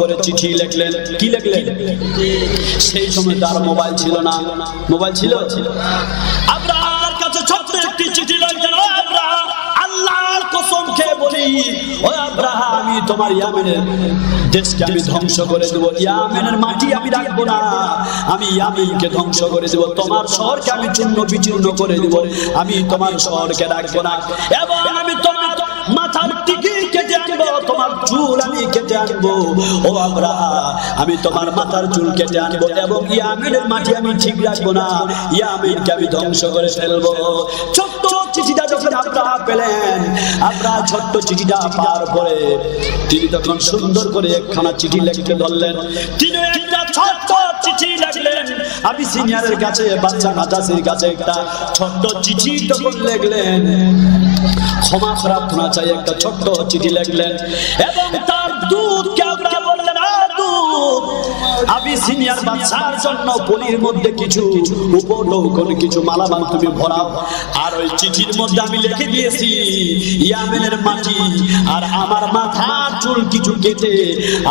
করে চিঠি লিখলেন। কি লিখলেন? সেই সময় তার মোবাইল ছিল না। মোবাইল ছিল? আব্রাহার কাছে ছোট্ট একটি চিঠি লিখলেন। ও আব্রাহা, আল্লাহর কসম খেয়ে বলি, ও আব্রাহা, আমি তোমার ইয়ামেনের দেশকে আমি ধ্বংস করে দেব। ইয়ামেনের মাটি আমি রাখবো না, আমি ইয়ামেনকে ধ্বংস করে দেব। তোমার শহরকে আমি চূর্ণ বিচূর্ণ করে দেব, আমি তোমার শহরকে রাখবো না। এবং আমি তোমার মাথার টিকি কেটে আনবো, তোমার চুল আমি কেটে আনবো। ও আব্রাহা, আমি তোমার মাথার চুল কেটে আনবো এবং ইয়ামেনের মাটি আমি ঠিক রাখবো না, ইয়ামেনকে আমি ধ্বংস করে ফেলবো। ছোট্ট চিঠিটা যখন আব্রাহা পেলেন, আব্রাহা ছোট্ট চিঠিটা পাওয়ার পরে তিনি তখন সুন্দর করে একখানা চিঠি লিখতে ধরলেন। তিনি একটা ছোট্ট চিঠি লিখলেন আবিসিনিয়ার কাছে, বাচ্চা নাজাসির কাছে একটা ছোট্ট চিঠি তখন লিখলেন। ক্ষমা প্রার্থনা চাই একটা ছোট্ট চিঠি লিখলেন এবং তার দূতকে আব্রাহা বললেন, দূত, আবিসিনিয়ার বাচ্চার জন্য পনির মধ্যে কিছু উপঢৌকন, কিছু মালামাল তুমি ভরাও। আর ওই চিঠির মধ্যে আমি লিখে দিয়েছি ইয়ামেনের মাটি আর আমার মাথার চুল কিছু কেটে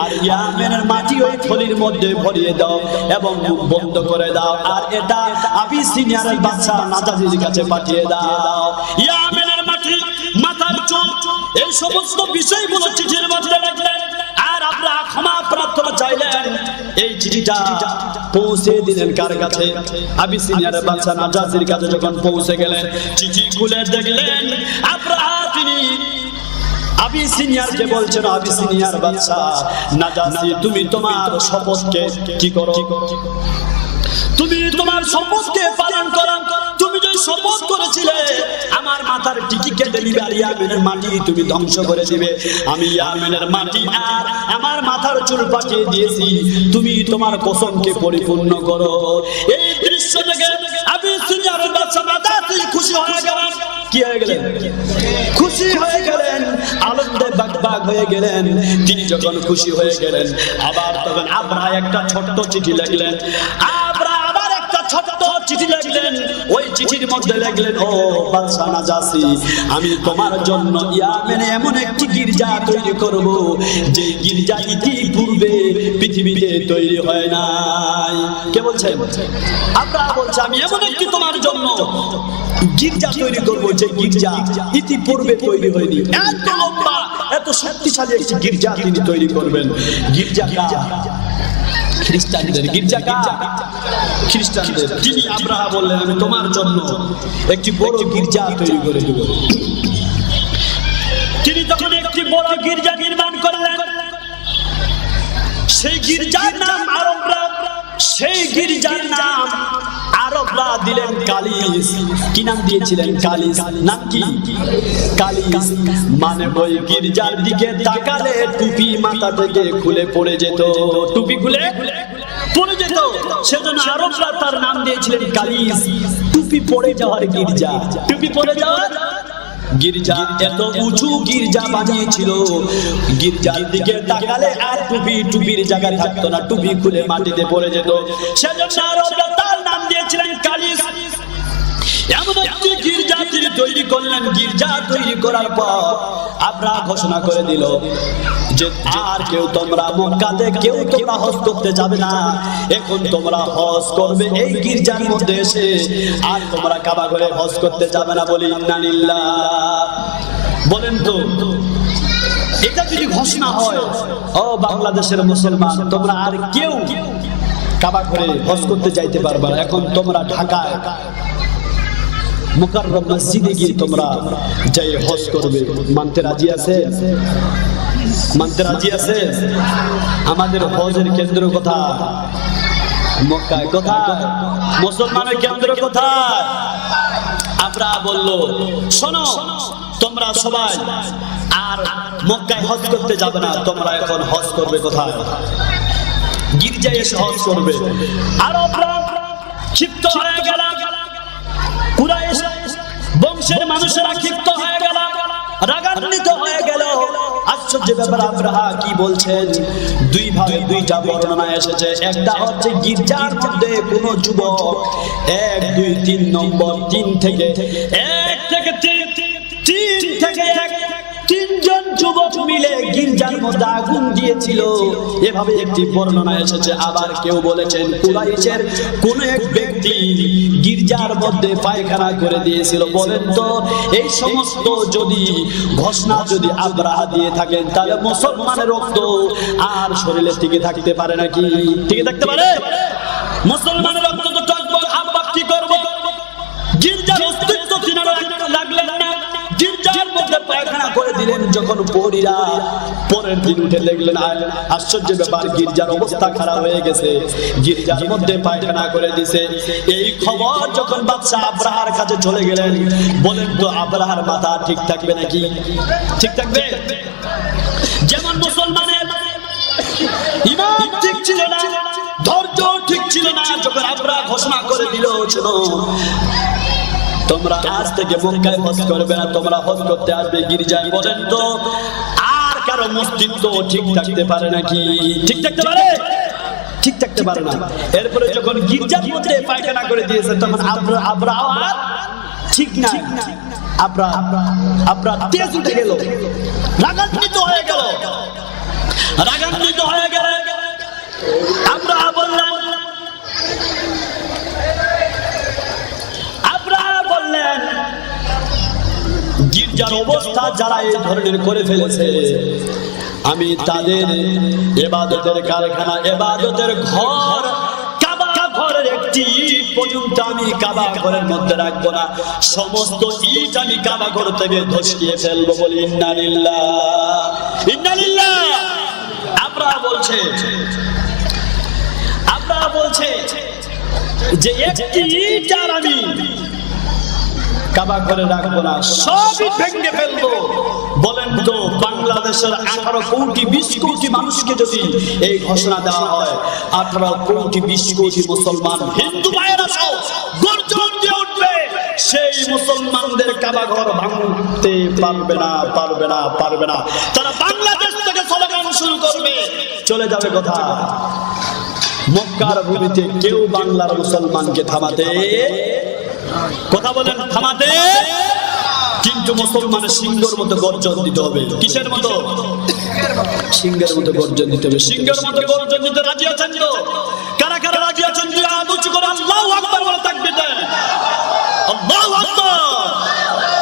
আর ইয়ামেনের মাটি ওই থলির মধ্যে ভরিয়ে দাও এবং মুখ বন্ধ করে দাও। আর এটা আবিসিনিয়ার বাচ্চা নাজাসির কাছে পাঠিয়ে দাও। ইয়ামেনের মাটি, মাথার চুল, এই সমস্ত বিষয়গুলো চিঠির মধ্যে লিখলেন। আর আব্রাহা ক্ষমা প্রার্থনা চাইলেন। এই চিঠিটা পৌঁছে দিলেন কার কাছে? আবিসিনিয়ার বাচ্চা নাজাসির কাছে। যখন পৌঁছে গেলেন, চিঠি খুলে দেখলেন আব্রাহা তিনি আবিসিনিয়ারকে বলছেন, আবিসিনিয়ার বাচ্চা নাজাসি, তুমি তোমার শপথকে কি করো? তুমি তোমার শপথকে পালন করো। তুমি যে শপথ করেছিলে আমার মাথার টিকি কেটে দিবে আর ইয়ামেনের মাটি তুমি ধ্বংস করে দিবে, আমি ইয়ামেনের মাটি আর আমার মাথার চুল পাঠিয়ে দিয়েছি, তুমি তোমার কসমকে পরিপূর্ণ করো। এই দৃশ্য দেখে আবিসিনিয়ার বাচ্চা নাজাসি খুশি হয়ে গেলেন। কি হয়ে গেলেন? খুশি হয়ে গেলেন, আনন্দে বাগবাগ হয়ে গেলেন। তিনি যখন খুশি হয়ে গেলেন, আবার তখন আব্রাহা একটা ছোট্ট চিঠি লিখলেন। আব্রাহা আবার একটা ছোট্ট চিঠি লিখলেন। ওই চিঠির মধ্যে লিখলেন, ও বাদশা নাজাসি, আমি তোমার জন্য ইয়ামেনে এমন একটি গির্জা তৈরি করব যে গির্জা ইতিপূর্বে পৃথিবীতে তৈরি হয় নাই। কে বলছেন? আব্রাহা বলছে, আমি এমন একটি তোমার জন্য গির্জা তৈরি করবো যে গির্জা ইতিপূর্বে তৈরি হয়নি। এত লম্বা, এত শক্তিশালী একটি গির্জা তিনি তৈরি করবেন। গির্জা খ্রিস্টানদের, গির্জা খ্রিস্টানদের। তিনি আব্রাহা বললেন, আমি তোমার জন্য একটি বড় গির্জা তৈরি করে দেব। তিনি তখন একটি বড় গির্জা নির্মাণ করলেন। সেই গির্জার নাম আরবরা, সেই গির্জার নাম আরবরা দিলেন কালিস। কি নাম দিয়েছিলেন? কালিস। নাম কি? কালিস। মানে ওই গির্জার দিকে তাকালে টুপি মাথা থেকে খুলে পড়ে যেত, টুপি খুলে পড়ে যেত। সেজন্য আরবরা তার নাম দিয়েছিলেন কালিস, টুপি পড়ে যাওয়ার গির্জা। টুপি পড়ে যাওয়ার গির্জা। এত উঁচু গির্জা বানিয়েছিল, গির্জার দিকে তাকালে আর টুপির জায়গায় থাকতো না, টুপি খুলে মাটিতে পড়ে যেত। সেজন্য আরবরা তার নাম দিয়েছিলেন কালিস। এমন একটি গির্জা তিনি তৈরি করলেন। গির্জা তৈরি করার পর আব্রাহা ঘোষণা করে দিল যে আর কেউ তোমরা মক্কাতে কেউ তোমরা হজ করতে যাবে না, এখন তোমরা হজ করবে এই গির্জার মধ্যে এসে, আর তোমরা কাবা ঘরে হজ করতে যাবে না। বলি ইন্না লিল্লাহ। বলেন তো, এটা যদি ঘোষণা হয়, ও বাংলাদেশের মুসলমান, তোমরা আর কেউ কাবা ঘরে হজ করতে যাইতে পারবে না, এখন তোমরা ঢাকায় মুকাররম মসজিদে গিয়ে তোমরা যাই হজ করবে। মানতে রাজি আছে? মানতে রাজি আছে? আমাদের হজের কেন্দ্র কোথায়? মক্কায়। কোথায়? মুসলমানের কেন্দ্র কোথায়? আব্রাহা বলল, শোনো, তোমরা সবাই আর মক্কায় হজ করতে যাবে না, তোমরা এখন হজ করবে কোথায়? গির্জায় এসে হজ করবে। আরবরা ক্ষিপ্ত হয়ে গেল, কুরাইশ বংশের মানুষেরা ক্ষিপ্ত হয়ে গেল, রাগান্বিত হয়ে গেল। আশ্চর্য ব্যাপার, আব্রাহা কি বলছেন? দুই ভাগে দুইটা বর্ণনা এসেছে। একটা হচ্ছে গির্জার মধ্যে কোন যুবক 1, 2, 3 নম্বর, 3 থেকে 1 থেকে 3 থেকে 1 3 জন যুবক যুবক মিলে গির্জার মধ্যে আগুন দিয়েছিল, এভাবে একটি বর্ণনা এসেছে। আবার কেউ বলেছেন কুরাইশের কোন এক ব্যক্তি গির্জার মধ্যে পায়খানা করে দিয়েছিল। বলেন তো এই সমস্ত যদি ঘোষণা যদি আব্রাহা দিয়ে থাকেন, তাহলে মুসলমানের রক্ত আর শরীরে টিকে থাকতে পারে নাকি? টিকে থাকতে পারে? মুসলমানের রক্ত তো টকবক। আব্বা কি করব? গির্জার অস্তিত্ব কিনারা লাগলেন না, গির্জার মধ্যে পায়খানা করে দিলেন। যখন পরীরা পরের দিন উঠে দেখলেন আশ্চর্য ব্যাপার, গির্জার অবস্থা খারাপ হয়ে গেছে, গির্জার মধ্যে পায়খানা করে দিছে। এই খবর যখন বাদশা আব্রাহার কাছে চলে গেলেন, বলেন তো আব্রাহার মাথা ঠিক থাকবে নাকি? ঠিক থাকবে? যেমন মুসলমানের ঈমান ঠিক ছিল না, ধৈর্য ঠিক ছিল না, যখন আব্রাহা ঘোষণা করে দিল শোনো তোমরা আজ থেকে মক্কায় হজ করবে না, তোমরা হজ করতে আসবে গির্জায়। বলেন তো আর কারো মসজিদ তো ঠিক থাকতে পারে নাকি? ঠিক থাকতে পারে? ঠিক থাকতে পারে না। এরপরে যখন গির্জার মধ্যে পায়খানা করে দিয়েছে, তখন আব্রাহা ঠিক না, আব্রাহা তেজ উঠে গেল, রাগান্বিত হয়ে গেল। রাগান্বিত হয়ে গেল আব্রাহা বললেন, গির্জার অবস্থা যারা এই ধরনের করে ফেলেছে, আমি তাদের ইবাদতের কারখানা, ইবাদতের ঘর, কাবা ঘরের একটি ইট পর্যন্ত আমি কাবা ঘরের মধ্যে রাখবো না, সমস্ত ইট আমি কাবা ঘর থেকে ধসিয়ে ফেলবো। বলি ইন্না লিল্লাহ, ইন্না লিল্লাহ। আব্রাহা বলছে যে একটি ইট আর আমি কাবা করে রাখবো না, সবই ভেঙে ফেলবো। বলেন তো বাংলাদেশের 18 কোটি 20 কোটি মানুষকে যদি এই ঘোষণা দেওয়া হয়, 18 কোটি 20 কোটি মুসলমান হিন্দু ভাইয়েরা সব গর্জন দিয়ে উঠবে, সেই মুসলমানদের কাবা ঘর ভাঙতে পারবে না, পারবে না, পারবে না। তারা বাংলাদেশ থেকে স্লোগান শুরু করবে, চলে যাবে কথা। মক্কার ভূমিতে কেউ বাংলার মুসলমানকে থামাতে, কথা বলেন, থামাতে, কিন্তু মুসলমানের সিংহের মতো গর্জন দিতে হবে। কিসের মতো? সিংহের মতো গর্জন দিতে হবে। সিংহের মতো গর্জন দিতে রাজি আছেন তো? কারা কারা রাজি আছেন? আল্লাহু আকবার বলে তাকবীর দেন। আল্লাহু আকবার।